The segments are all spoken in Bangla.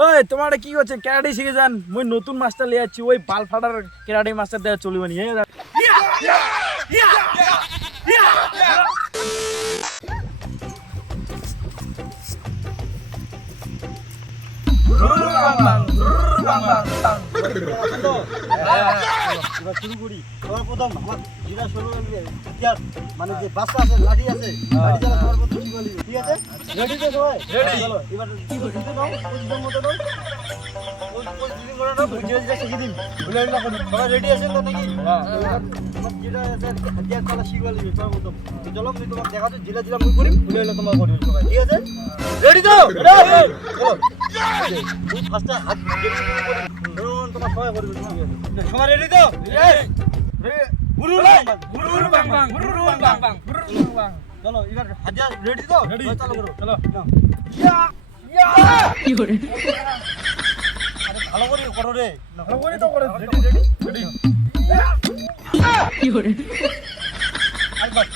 ওই তোমার কি হচ্ছে ক্যারাটে শিখে যান। মুই নতুন মাস্টার লিয়ে যাচ্ছি। ওই বাল ফাটার ক্যারাটে মাস্টার দেওয়া চলবে নি। হ্যাঁ শুরু করি। সর্বপ্রথম আমার যেটা শুরু মানে যে বাচ্চা আছে লাঠি আছে রেডি তো সবাই? Ready. চলো এবার মতো শিখে দিন। ভুলে না করি সবাই রেডি আছেন তো নাকি? এবার যেটা আছে হাতিয়ার চালা শিখালি সর্বপ্রথম তো চলো আমি তোমাকে দেখাচ্ছি জিলা জিলা মুই করি ভুলে না তোমার করি সবাই ঠিক আছে? রেডি তো? চলো তুমি ফার্স্টে হাত শুরু করি। তোমার সবাই করবে আছে? সবাই রেডি তো? গুরু বাং বাং গুরুর বাং বাং গুরুর বাং চলো এবার হাজার রেডি তো Ready. চালু করো চলো নাও। আরে ভালো করে করো রে ভালো করে তো করে রেডি রেডি রেডি আরেকবার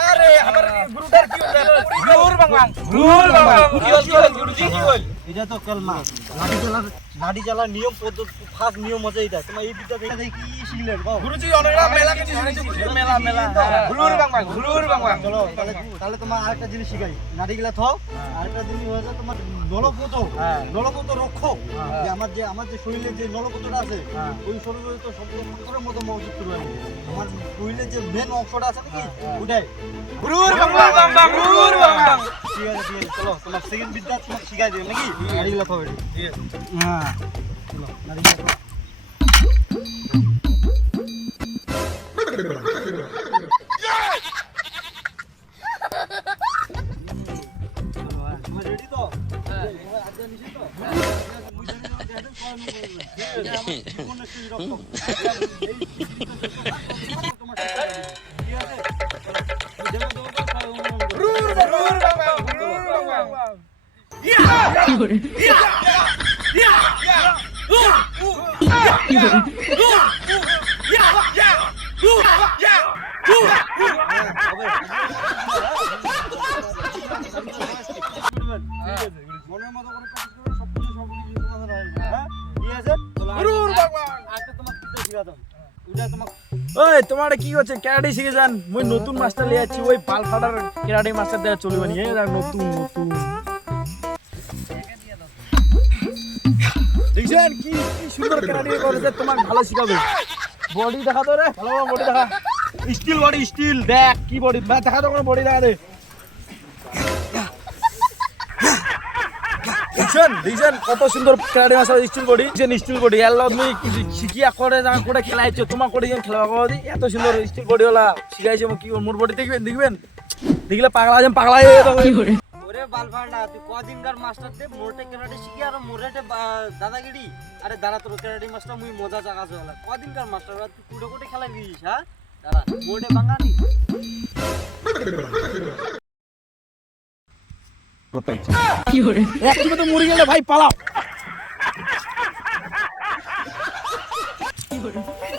আরে আমার গুরুটার কি হলো গুরুর বাং বাং গুরুর বাং বাং কি হল গুরুজি কি হল এটা তো কেলমা লাঠি চালার লাঠি চালার নিয়ম পদ্ধতি ফার্স্ট নিয়ম হচ্ছে এটা তোমার এই বিদ্যা কি শিখলেন বাবা? গুরুজি অনেকটা মেলা কিছু শুনেছি মেলা মেলা গুরুর বাং বাং গুরুর বাং বাং চলো তাহলে তাহলে তোমার আরেকটা জিনিস শিখাই। নারীগুলা থাও আরেকটা জিনিস হয়েছে তোমার নলপত হ্যাঁ। নলপত রক্ষক হ্যাঁ। যে আমার যে আমার যে শরীরে যে নলপতটা আছে হ্যাঁ। ওই শরীরে তো সম্পূর্ণ মতো মজুদ করবে আমার শরীরে যে মেন অংশটা আছে নাকি ওটাই। গুরুর বাং বাং বাং গুরুর বাং বাং ঠিক আছে ঠিক আছে চলো তোমার সেকেন্ড বিদ্যা তোমাকে শিখাই দেবে নাকি? নারীগুলা থাও এটি হ্যাঁ চলো নারীগুলা থাও তোমার রেডি মনের মতো ওই তোমার কি হচ্ছে? ক্যারাটে শিখে যান। নতুন মাস্টার লিয়ে যাচ্ছি। ওই বাল ফাটার ক্যারাটে মাস্টার দেওয়া চলবে নি। হ্যাঁ নতুন নতুন। দেখছেন কি সুন্দর ক্যারাটে করেছে তোমাকে ভালো শিখাবে? বডি দেখা তো রে, ভালো বডি দেখা। Steel body, steel. দেখ, কি বডি। দেখা তো কোনো বডি দেখা দে। দেখছেন? দেখছেন? কত সুন্দর ক্যারাটে মাস্টার স্টিল বডি। দেখছেন স্টিল বডি? এর মুই শিখিয়া করে যা করে খেলাইছো? তোমার করে যেন খেলা কদি এত সুন্দর স্টিল বডি ওলা শিখাইছে কি মোর বডি দেখবেন? দেখবেন? দেখলে পাগলা যেন পাগলা হয়ে যেত ওরে বালফান্ডা তুই কদিনকার মাস্টার দে মোরটে কেরাটে শিখি আর মোরেটে দাদাগিরি? আরে দাঁড়া তোর কেরাটে মাস্টার মুই মজা চাকা চলা কদিনকার মাস্টার তুই কুটে কুটে খেলা দিস হ্যাঁ? দাঁড়া মোরটে বাঙালি। এক তুমি তো মরে গেলে ভাই পালাও।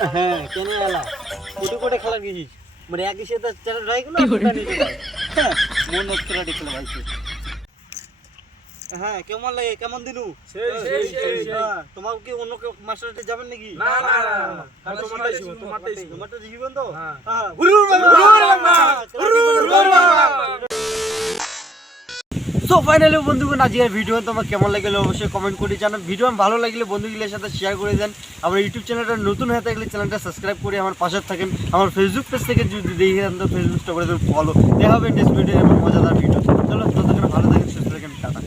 হ্যাঁ কেন এলা কুটে কুটে খেলা গিয়েছিস মানে এক এসে তো চ্যানেল রাই গুলো হ্যাঁ মন ভাইছে হ্যাঁ কেমন লাগে কেমন দিনু। হ্যাঁ, তোমার কি অন্য কেউ মাস্টারতে যাবেন নাকি না, না, না, তোমারটাই তোমারটাই। তোমারটা শিখবেন তো হ্যাঁ। হ্যাঁ হুরুর বাবা হুরুর বাবা। সো ফাইনালি বন্ধুগণ আজকের ভিডিও তোমার কেমন লাগলে অবশ্যই কমেন্ট করে জানান ভিডিও ভালো লাগলে বন্ধুগুলোর সাথে শেয়ার করে দেন আমার ইউটিউব চ্যানেলটা নতুন হয়ে থাকলে চ্যানেলটা সাবস্ক্রাইব করে আমার পাশে থাকেন আমার ফেসবুক পেজ থেকে যদি দেখে তো ফেসবুকটা করে ফলো দেখা হবে নেক্সট ভিডিও চলো ততক্ষণ ভালো থাকেন সুস্থ থাকেন টাটা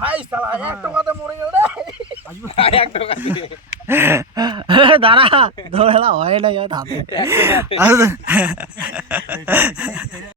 হাই সালা একটা কথা মরে গেল রে একটা কথা দাঁড়া ধরা হয় না হাতে